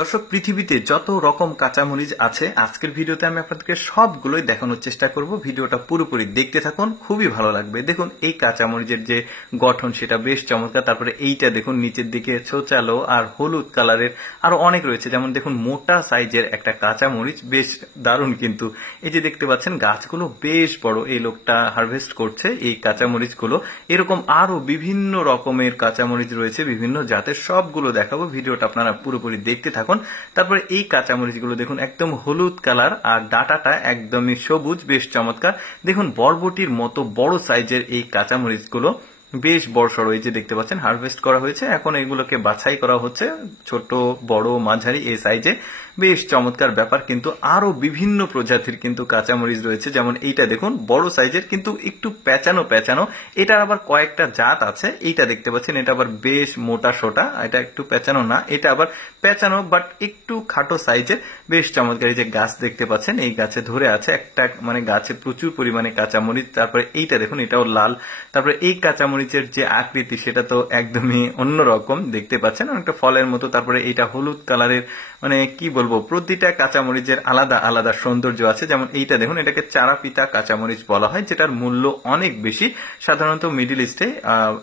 দর্শক, পৃথিবীতে যত রকম কাঁচামরিচ আছে আজকের ভিডিওতে আমি আপনাদেরকে সবগুলোই দেখানোর চেষ্টা করব। ভিডিওটা পুরোপুরি দেখতে থাকুন, খুবই ভালো লাগবে। দেখুন এই কাঁচামরিচের যে গঠন সেটা বেশ চমৎকার। তারপরে এইটা দেখুন নিচের দিকে ছোচালো আর হলুদ কালারের আরো অনেক রয়েছে। যেমন দেখুন মোটা সাইজের একটা কাঁচামরিচ, বেশ দারুণ। কিন্তু এই যে দেখতে পাচ্ছেন গাছগুলো বেশ বড়, এই লোকটা হারভেস্ট করছে এই কাঁচামরিচগুলো। এরকম আরো বিভিন্ন রকমের কাঁচামরিচ রয়েছে, বিভিন্ন জাতের, সবগুলো দেখাবো। ভিডিওটা আপনারা পুরোপুরি দেখতে থাকুন। তারপরে এই কাঁচামরিচগুলো দেখুন একদম হলুদ কালার আর ডাটাটা একদমই সবুজ, বেশ চমৎকার। দেখুন বরবটির মতো বড় সাইজের এই কাঁচামরিচগুলো বেশ বড় সড়ো। এই যে দেখতে পাচ্ছেন হারভেস্ট করা হয়েছে, এখন এগুলোকে বাছাই করা হচ্ছে, ছোট বড় মাঝারি এই সাইজে। বেশ চমৎকার ব্যাপার। কিন্তু আরো বিভিন্ন প্রজাতির কিন্তু কাঁচামরিচ রয়েছে। যেমন এইটা দেখুন বড় সাইজের কিন্তু একটু প্যাঁচানো প্যাঁচানো, এটার আবার কয়েকটা জাত আছে। এইটা দেখতে পাচ্ছেন এটা আবার বেশ মোটা সোটা, এটা একটু প্যাঁচানো না, এটা আবার প্যাঁচানো বাট একটু খাটো সাইজের, বেশ চমৎকার। এই যে গাছ দেখতে পাচ্ছেন, এই গাছে ধরে আছে একটা, মানে গাছে প্রচুর পরিমাণে কাঁচামরিচ। তারপরে এইটা দেখুন এটাও লাল। তারপরে এই কাঁচামরিচের যে আকৃতি সেটা তো একদমই অন্যরকম, দেখতে পাচ্ছেন অনেকটা ফলের মতো। তারপরে এইটা হলুদ কালারের, মানে কি বলবো, প্রতিটা কাঁচামরিচের আলাদা আলাদা সৌন্দর্য আছে। যেমন এইটা দেখুন এটাকে চারাপিতা কাঁচামরিচ বলা হয়, যেটার মূল্য অনেক বেশি, সাধারণত মিডিল ইস্টে,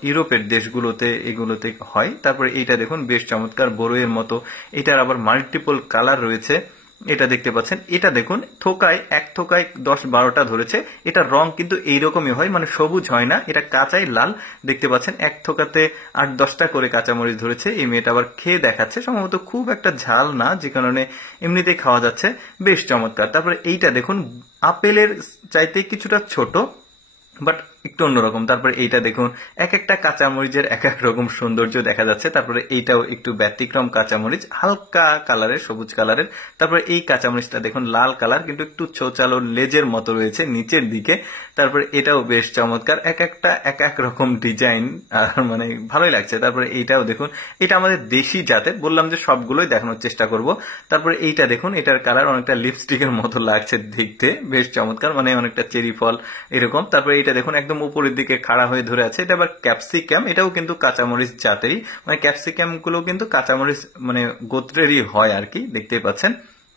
ইউরোপের দেশগুলোতে এগুলোতে হয়। তারপরে এইটা দেখুন বেশ চমৎকার, বড়ইয়ের মতো। এটার আবার মাল্টিপল কালার রয়েছে। এটা দেখতে পাচ্ছেন, এটা দেখুন থোকায়, এক থোকায় 10-12টা ধরেছে। এটার রং কিন্তু এইরকমই হয়, মানে সবুজ হয় না, এটা কাঁচাই লাল। দেখতে পাচ্ছেন এক থোকাতে 8-10টা করে কাঁচামরিচ ধরেছে। এই মেয়েটা আবার খেয়ে দেখাচ্ছে, সম্ভবত খুব একটা ঝাল না, যে কারণে এমনিতেই খাওয়া যাচ্ছে, বেশ চমৎকার। তারপরে এইটা দেখুন আপেলের চাইতে কিছুটা ছোট, বাট একটু অন্যরকম। তারপরে এইটা দেখুন এক একটা কাঁচামরিচের এক এক রকম সৌন্দর্য দেখা যাচ্ছে। তারপরে এইটাও একটু ব্যতিক্রম কাঁচামরিচ, হালকা কালারের, সবুজ কালারের। তারপরে এই কাঁচামরিচটা দেখুন লাল কালার, কিন্তু একটু চৌচালো লেজের মতো রয়েছে নিচের দিকে। তারপরে এটাও বেশ চমৎকার, এক একটা এক এক রকম ডিজাইন, আর মানে ভালোই লাগছে। তারপরে এইটাও দেখুন, এটা আমাদের দেশি জাতের, বললাম যে সবগুলোই দেখানোর চেষ্টা করব। তারপরে এইটা দেখুন, এটার কালার অনেকটা লিপস্টিকের মতো লাগছে দেখতে, বেশ চমৎকার, মানে অনেকটা চেরি ফল এরকম। তারপরে এইটা দেখুন একদম উপরের দিকে খাড়া হয়ে ধরে আছে, এটা আবার ক্যাপসিকাম, এটাও কিন্তু কাঁচামরিচ জাতেরই, মানে ক্যাপসিকাম গুলো কিন্তু কাঁচামরিচ মানে গোত্রেরই হয় আর কি, দেখতেই পাচ্ছেন।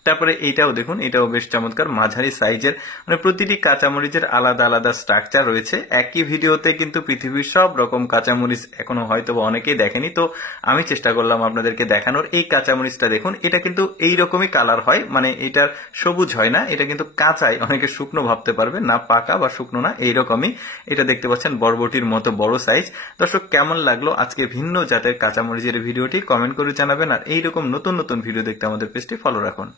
তারপরে এইটাও দেখুন, এটাও বেশ চমৎকার, মাঝারি সাইজের। মানে প্রতিটি কাঁচামরিচের আলাদা আলাদা স্ট্রাকচার রয়েছে। একই ভিডিওতে কিন্তু পৃথিবীর সব রকম কাঁচামরিচ এখনো হয়তো অনেকেই দেখেনি, তো আমি চেষ্টা করলাম আপনাদেরকে দেখানোর। এই কাঁচামরিচটা দেখুন, এটা কিন্তু এইরকমই কালার হয়, মানে এটার সবুজ হয় না, এটা কিন্তু কাঁচাই, অনেকে শুকনো ভাবতে পারবে না, পাকা বা শুকনো না, এইরকমই। এটা দেখতে পাচ্ছেন বরবটির মতো বড় সাইজ। দর্শক, কেমন লাগলো আজকে ভিন্ন জাতের কাঁচামরিচের ভিডিওটি কমেন্ট করে জানাবেন। আর এইরকম নতুন নতুন ভিডিও দেখতে আমাদের পেজটি ফলো রাখুন।